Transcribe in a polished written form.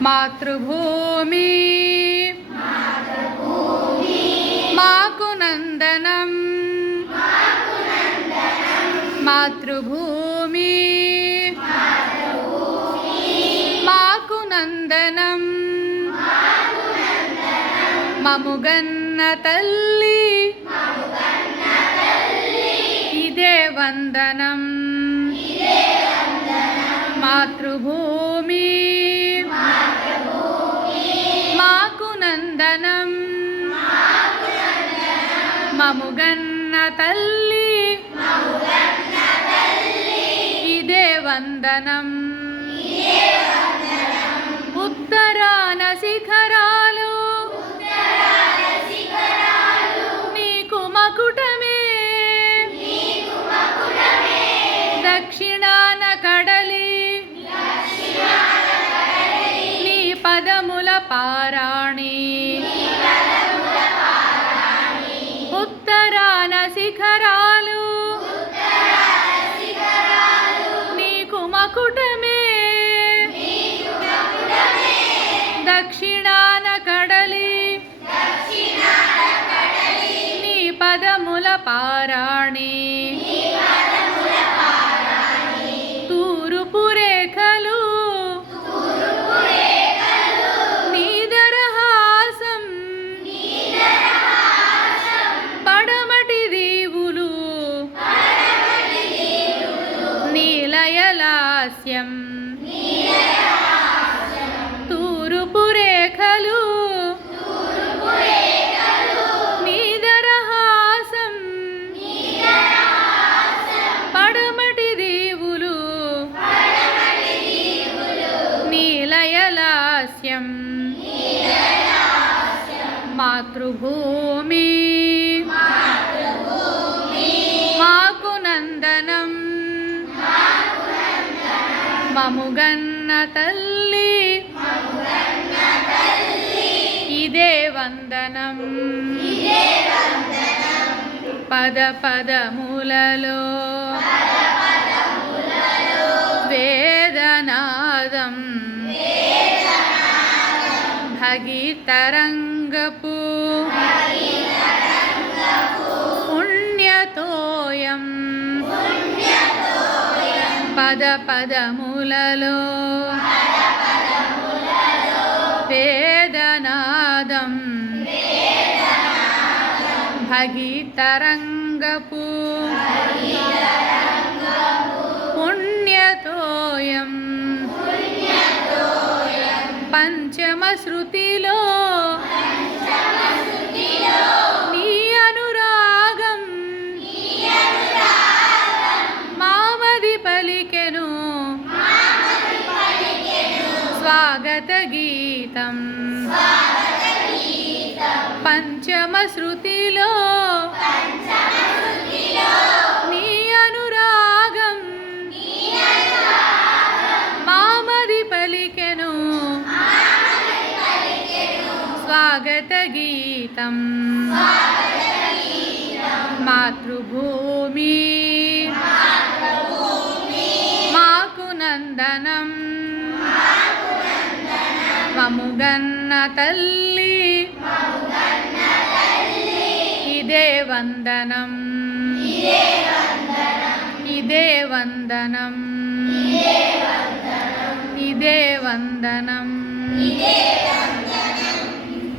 మాతృభూమి మాకు నందనం మాతృభూమి మాకు నందనం మముగన్న తల్లి ఇదే వందనం మాతృభూమి మాకు నందనం మముగన్న తల్లి ఇదే వందనం ఉత్తరాన శిఖరాలు నీకు మకుటమే దక్షిణాన కడలి నీ పదముల పారాణి ఉత్తరాన శిఖరాలు నీకు మకుటమే దక్షిణాన కడలి నీ పదముల పారాణి తూర్పు రేఖలు నీదరహాసం పడమటి దీవులు నీలయలాస్యం తూర్పు రేఖలు నీదరహాసం పడమటి దీవులు నీలయలాస్యం మాతృభూమి మాకు నందనం మముగన్న తల్లి ఇదే వందనం పద పదములలో వేదనాదం భగితరంగపు పుణ్యతోయం పద పదములలో వేదనాదం భగితరంగపు పుణ్యతోయం పంచమ శృతిలో నీ అనురాగం మామది పలికెను స్వాగత గీతం పంచమ శృతిలో నీ అనురాగం మామది పలికెను స్వాగత గీతం మాతృభూమి మాకు నందనం మముగన్న తల్లి ఇదే వందనం ఇదే వందనం ఇదే వందనం